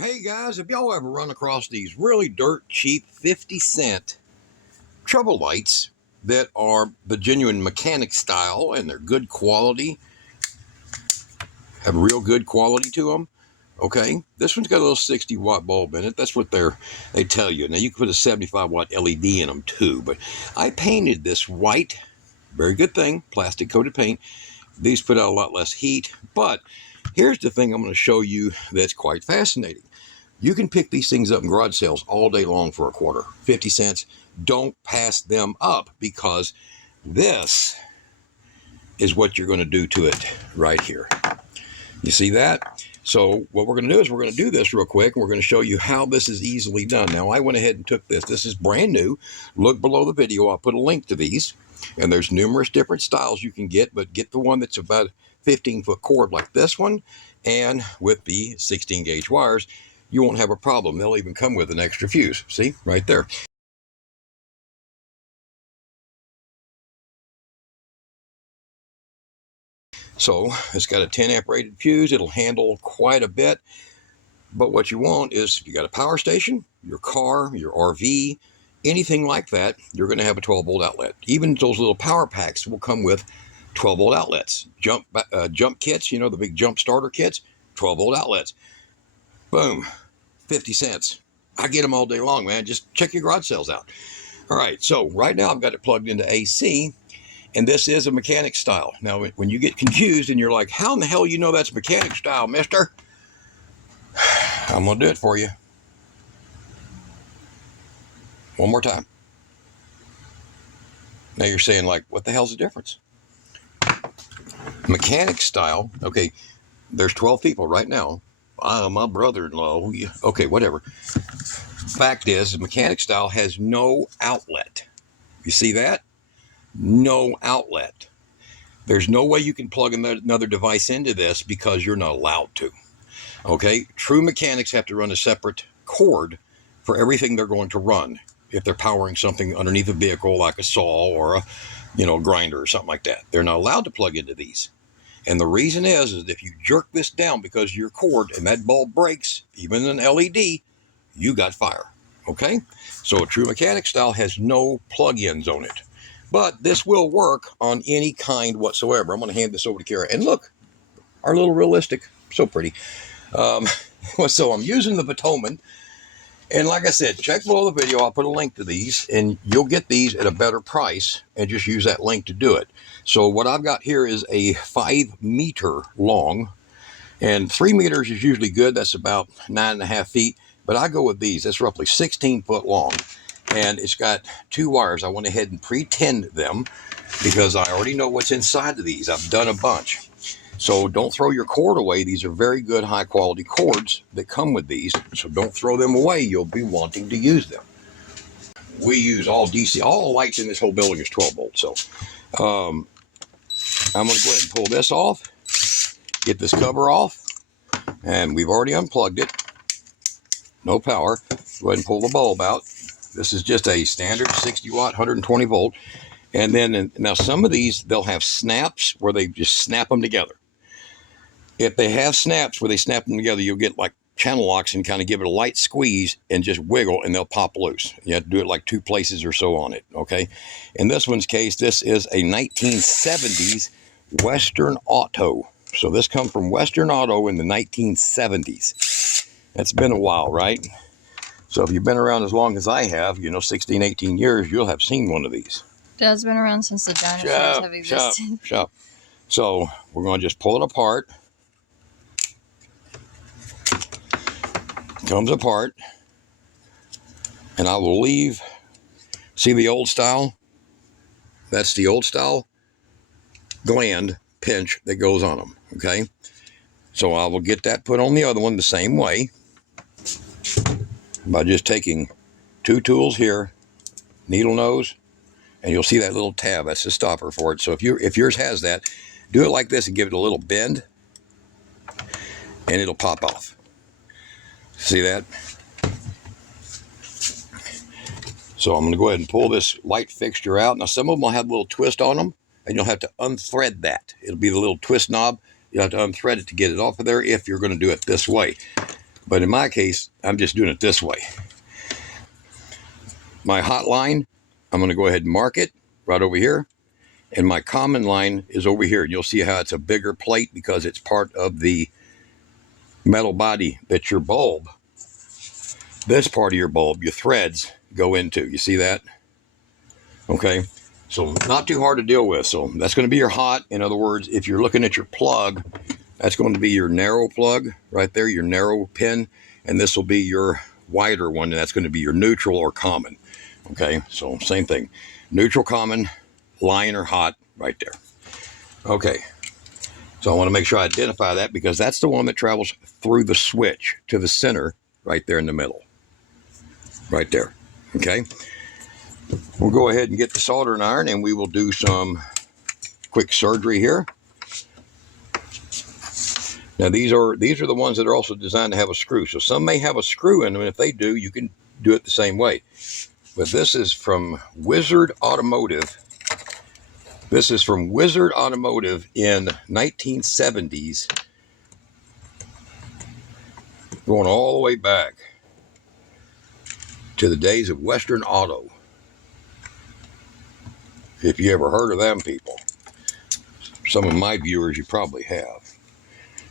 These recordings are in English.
Hey guys, have y'all ever run across these really dirt cheap 50-cent trouble lights that are the genuine mechanic style and they're good quality, have real good quality to them? Okay, this one's got a little 60-watt bulb in it. That's what they tell you. Now you can put a 75-watt LED in them too, but I painted this white, very good thing, plastic coated paint. These put out a lot less heat, but here's the thing I'm going to show you that's quite fascinating. You can pick these things up in garage sales all day long for a quarter, 50 cents. Don't pass them up, because this is what you're going to do to it right here. You see that? So what we're going to do is we're going to do this real quick, and we're going to show you how this is easily done. Now, I went ahead and took this. This is brand new. Look below the video. I'll put a link to these, and there's numerous different styles you can get, but get the one that's about a 15-foot cord like this one, and with the 16-gauge wires, you won't have a problem. They'll even come with an extra fuse. See, right there. So it's got a 10 amp rated fuse. It'll handle quite a bit. But what you want is, if you got a power station, your car, your RV, anything like that, you're going to have a 12-volt outlet. Even those little power packs will come with 12-volt outlets. Jump kits, you know, the big jump starter kits, 12-volt outlets. Boom, 50 cents. I get them all day long, man. Just check your garage sales out. All right, so right now I've got it plugged into AC, and this is a mechanic style. Now, when you get confused and you're like, how in the hell you know that's mechanic style, mister? I'm going to do it for you. One more time. Now you're saying, like, what the hell's the difference? Mechanic style, okay, there's 12 people right now. My brother-in-law, okay, whatever. Fact is, mechanic style has no outlet. You see that? No outlet. There's no way you can plug another device into this because you're not allowed to. Okay? True mechanics have to run a separate cord for everything they're going to run if they're powering something underneath a vehicle like a saw or a grinder or something like that. They're not allowed to plug into these. And the reason is if you jerk this down because of your cord and that bulb breaks, even an LED, you got fire. Okay? So a true mechanic style has no plug-ins on it. But this will work on any kind whatsoever. I'm going to hand this over to Kara. And look, our little realistic, so pretty. So I'm using the Potomac. And like I said, check below the video. I'll put a link to these, and you'll get these at a better price, and just use that link to do it. So what I've got here is a 5-meter long, and 3 meters is usually good. That's about 9.5 feet. But I go with these. That's roughly 16 foot long, and it's got 2 wires. I went ahead and pre-tinned them because I already know what's inside of these. I've done a bunch. So don't throw your cord away. These are very good, high-quality cords that come with these. So don't throw them away. You'll be wanting to use them. We use all DC. All the lights in this whole building is 12 volts. So I'm going to go ahead and pull this off, get this cover off, and we've already unplugged it. No power. Go ahead and pull the bulb out. This is just a standard 60-watt, 120-volt. And then, now some of these, they'll have snaps where they just snap them together. If they have snaps where they snap them together, you'll get like channel locks and kind of give it a light squeeze and just wiggle, and they'll pop loose. You have to do it like 2 places or so on it, okay? In this one's case, this is a 1970s Western Auto. So this comes from Western Auto in the 1970s. That's been a while, right? So if you've been around as long as I have, 16, 18 years, you'll have seen one of these. Dad's been around since the dinosaurs have existed. So we're going to just pull it apart. Comes apart. And I will leave. See the old style? That's the old style gland pinch that goes on them. Okay? So I will get that put on the other one the same way. By just taking 2 tools here, needle nose, and you'll see that little tab. That's the stopper for it. So if yours has that, do it like this and give it a little bend, and it'll pop off. See that? So I'm going to go ahead and pull this light fixture out. Now, some of them will have a little twist on them, and you'll have to unthread that. It'll be the little twist knob. You'll have to unthread it to get it off of there if you're going to do it this way. But in my case, I'm just doing it this way. My hot line, I'm going to go ahead and mark it right over here. And my common line is over here. And you'll see how it's a bigger plate because it's part of the metal body that your bulb, this part of your bulb, your threads go into. You see that? Okay. So not too hard to deal with. So that's going to be your hot. In other words, if you're looking at your plug, that's going to be your narrow plug right there, your narrow pin. And this will be your wider one. And that's going to be your neutral or common. Okay. So same thing. Neutral, common, line or hot right there. Okay. So I want to make sure I identify that because that's the one that travels through the switch to the center right there in the middle. Right there. Okay. We'll go ahead and get the soldering iron and we will do some quick surgery here. Now these are the ones that are also designed to have a screw. So some may have a screw in them, and if they do, you can do it the same way. But this is from Wizard Automotive. This is from Wizard Automotive in 1970s, going all the way back to the days of Western Auto. If you ever heard of them people. Some of my viewers you probably have.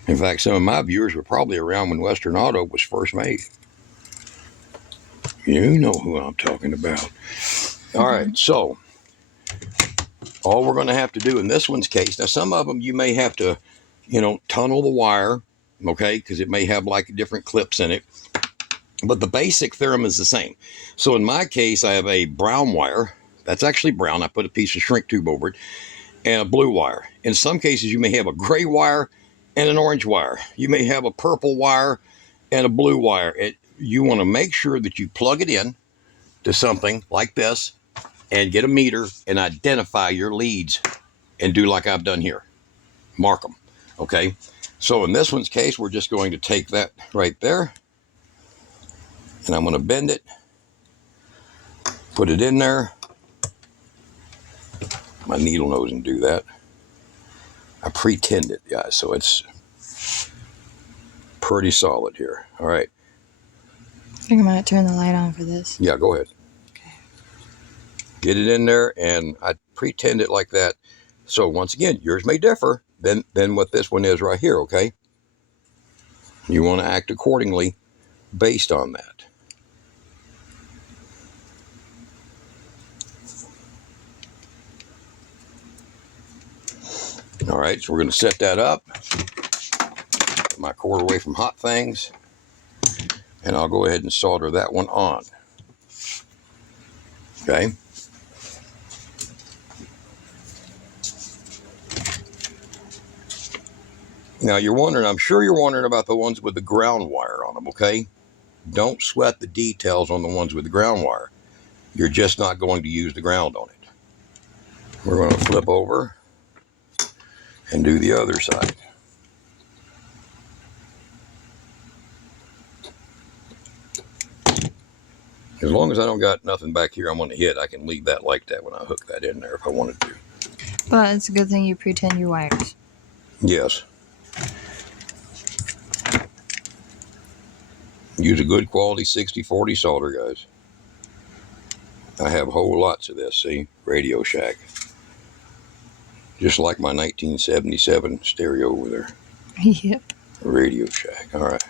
In fact, some of my viewers were probably around when Western Auto was first made. You know who I'm talking about. All right, so all we're going to have to do in this one's case, now some of them you may have to, tunnel the wire, okay, because it may have like different clips in it. But the basic theorem is the same. So in my case, I have a brown wire. That's actually brown. I put a piece of shrink tube over it. And a blue wire. In some cases, you may have a gray wire and an orange wire. You may have a purple wire and a blue wire. You want to make sure that you plug it in to something like this and get a meter and identify your leads and do like I've done here. Mark them. Okay. So in this one's case, we're just going to take that right there. And I'm going to bend it. Put it in there. My needle knows and do that. I pretend it, guys, so it's pretty solid here. All right. I think I might turn the light on for this. Yeah, go ahead. Okay. Get it in there, and I pretend it like that. So once again, yours may differ than what this one is right here, okay? You want to act accordingly based on that. All right, so we're going to set that up. Put my cord away from hot things. And I'll go ahead and solder that one on. Okay. Now you're wondering, I'm sure you're wondering about the ones with the ground wire on them, okay? Don't sweat the details on the ones with the ground wire. You're just not going to use the ground on it. We're going to flip over and do the other side. As long as I don't got nothing back here I'm going to hit, I can leave that like that when I hook that in there if I wanted to. But it's a good thing you pretend your wires. Yes. Use a good quality 60-40 solder, guys. I have whole lots of this, see? Radio Shack. Just like my 1977 stereo over there. Yep. Radio Shack. All right.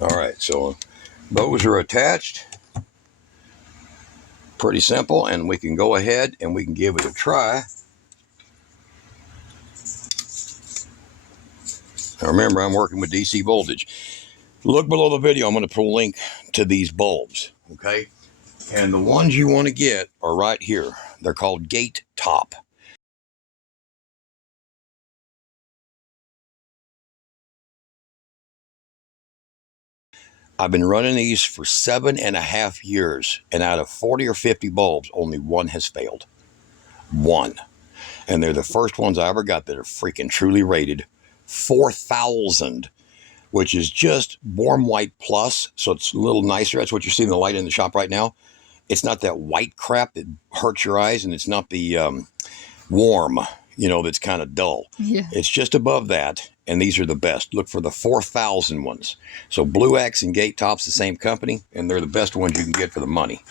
All right, so those are attached. Pretty simple, and we can go ahead and we can give it a try. Now remember, I'm working with DC voltage. Look below the video. I'm going to put a link to these bulbs, okay? And the ones you want to get are right here. They're called gate top. I've been running these for 7.5 years, and out of 40 or 50 bulbs, only one has failed. One. And they're the first ones I ever got that are freaking truly rated 4,000, which is just warm white plus, so it's a little nicer. That's what you're seeing the light in the shop right now. It's not that white crap that hurts your eyes, and it's not the warm, that's kind of dull. Yeah. It's just above that, and these are the best. Look for the 4,000 ones. So Blue X and Gate Top's the same company, and they're the best ones you can get for the money.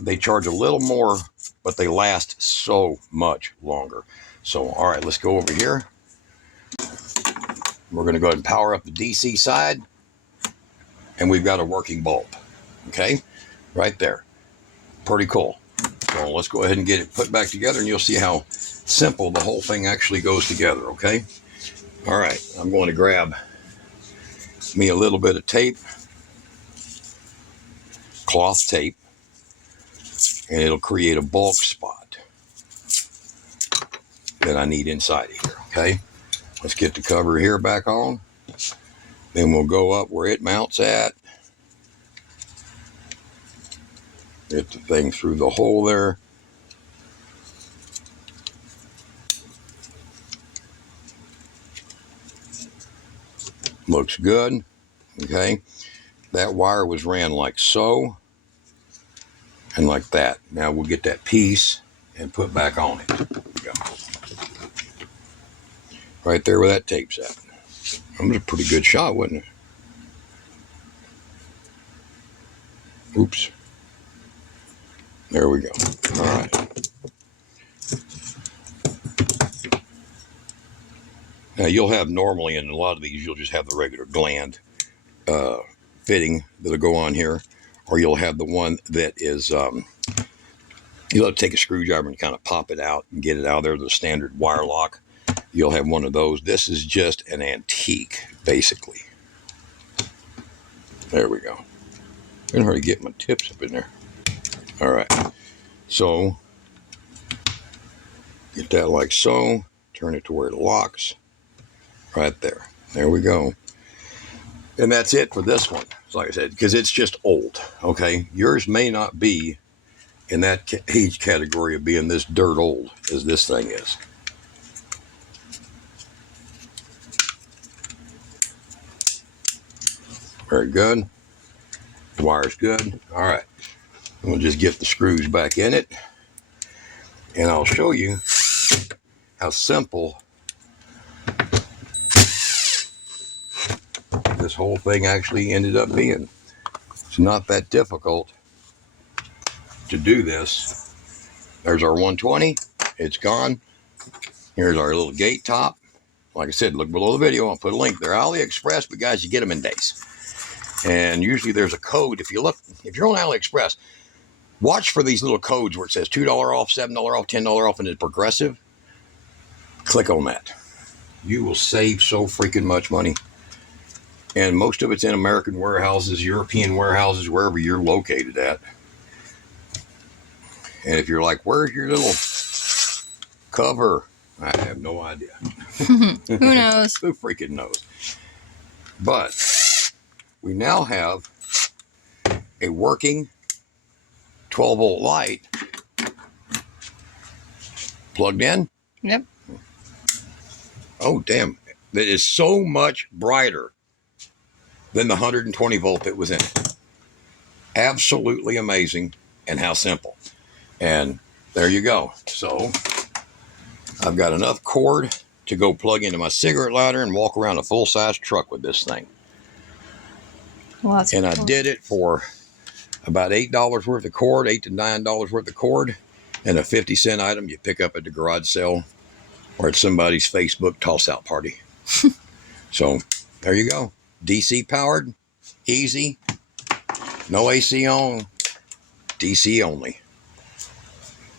They charge a little more, but they last so much longer. So, all right, let's go over here. We're going to go ahead and power up the DC side, and we've got a working bulb. Okay, right there. Pretty cool. So let's go ahead and get it put back together, and you'll see how simple the whole thing actually goes together. Okay. All right, I'm going to grab me a little bit of tape, cloth tape, and it'll create a bulk spot that I need inside of here. Okay, let's get the cover here back on. Then we'll go up where it mounts at. Get the thing through the hole there. Looks good. Okay, that wire was ran like so and like that. Now we'll get that piece and put back on it. Go. Right there where that tape's at. That was a pretty good shot, wasn't it? Oops. There we go. All right. Now you'll have normally in a lot of these, you'll just have the regular gland fitting that'll go on here, or you'll have the one that is, you'll have to take a screwdriver and kind of pop it out and get it out of there, the standard wire lock. You'll have one of those. This is just an antique, basically. There we go. I can hardly get my tips up in there. All right. So, get that like so. Turn it to where it locks. Right there. There we go. And that's it for this one. So like I said, because it's just old. Okay. Yours may not be in that age category of being this dirt old as this thing is. Very good. The wire's good. All right. We'll just get the screws back in it. And I'll show you how simple this whole thing actually ended up being. It's not that difficult to do this. There's our 120. It's gone. Here's our little gate top. Like I said, look below the video. I'll put a link there. AliExpress, but guys, you get them in days. And usually there's a code. If you're on AliExpress, watch for these little codes where it says $2 off, $7 off, $10 off, and it's progressive. Click on that. You will save so freaking much money. And most of it's in American warehouses, European warehouses, wherever you're located at. And if you're like, where's your little cover? I have no idea. Who knows? Who freaking knows? But we now have a working 12-volt light plugged in. Yep. Oh, damn. That is so much brighter than the 120 volt that was in it. Absolutely amazing, and how simple. And there you go. So I've got enough cord to go plug into my cigarette lighter and walk around a full-size truck with this thing. Lots and of I did it for about $8 worth of cord, $8 to $9 worth of cord, and a 50-cent item you pick up at the garage sale or at somebody's Facebook toss-out party. So there you go. DC powered, easy, no AC on, DC only.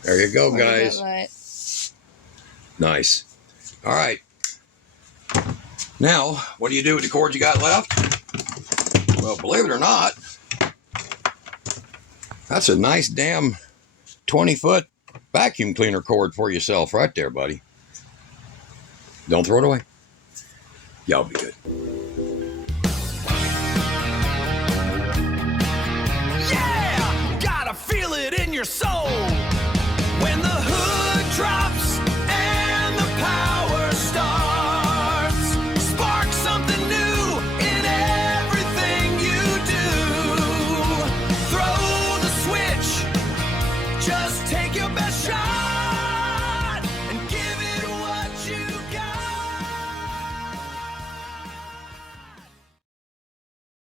There you go, guys. Nice. All right. Now, what do you do with the cords you got left? Well, believe it or not, that's a nice damn 20-foot vacuum cleaner cord for yourself right there, buddy. Don't throw it away. Y'all be good. Yeah! Gotta feel it in your soul!